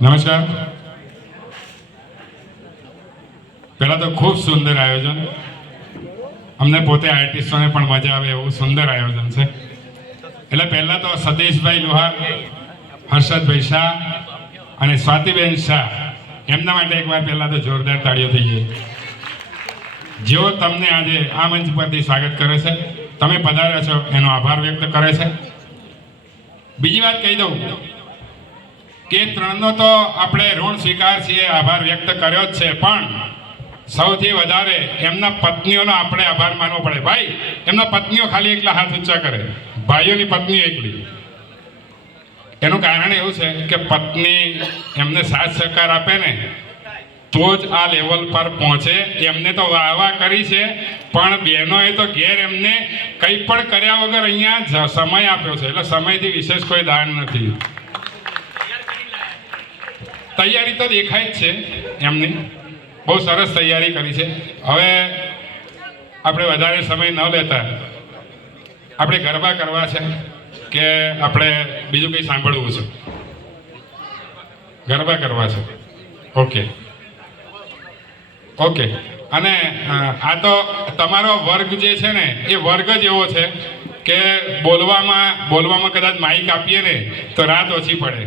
નમસ્કાર. પહેલાં તો ખૂબ સુંદર આયોજન, અમને પોતે આર્ટિસ્ટોને પણ મજા આવે એવું સુંદર આયોજન છે. એટલે પહેલાં તો સતીશભાઈ લોહાર, હર્ષદભાઈ શાહ અને સ્વાતિબેન શાહ, એમના માટે એકવાર પહેલાં તો જોરદાર તાળીઓ થઈ જાય. જેઓ તમને આજે આ મંચ પરથી સ્વાગત કરે છે, તમે પધાર્યા છો એનો આભાર વ્યક્ત કરે છે. બીજી વાત કહી દઉં કે ત્રણનો તો આપણે ઋણ સ્વીકાર છીએ, આભાર વ્યક્ત કર્યો જ છે, પણ સૌથી વધારે એમના પત્નીઓનો આપણે આભાર માનવો પડે. ભાઈ, એમના પત્નીઓ ખાલી એકલા હાથ ઊંચા કરે, ભાઈઓની પત્ની એકલી. એનું કારણ એવું છે કે પત્ની એમને સાથ સહકાર આપે ને તો જ આ લેવલ પર પહોંચે. એમને તો વાહ કરી છે, પણ બહેનોએ તો ઘેર એમને કંઈ પણ કર્યા વગર અહીંયા સમય આપ્યો છે. એટલે સમયથી વિશેષ કોઈ દાન નથી. તૈયારી તો દેખાય જ છે એમની, બહુ સરસ તૈયારી કરી છે. હવે આપણે વધારે સમય ન લેતા આપણે ગરબા કરવા છે કે આપણે બીજું કંઈ સાંભળવું છે? ગરબા કરવા છે. ઓકે. અને આ તો તમારો વર્ગ જે છે ને એ વર્ગ જ એવો છે કે બોલવામાં કદાચ માઇક આપીએ ને તો રાત ઓછી પડે.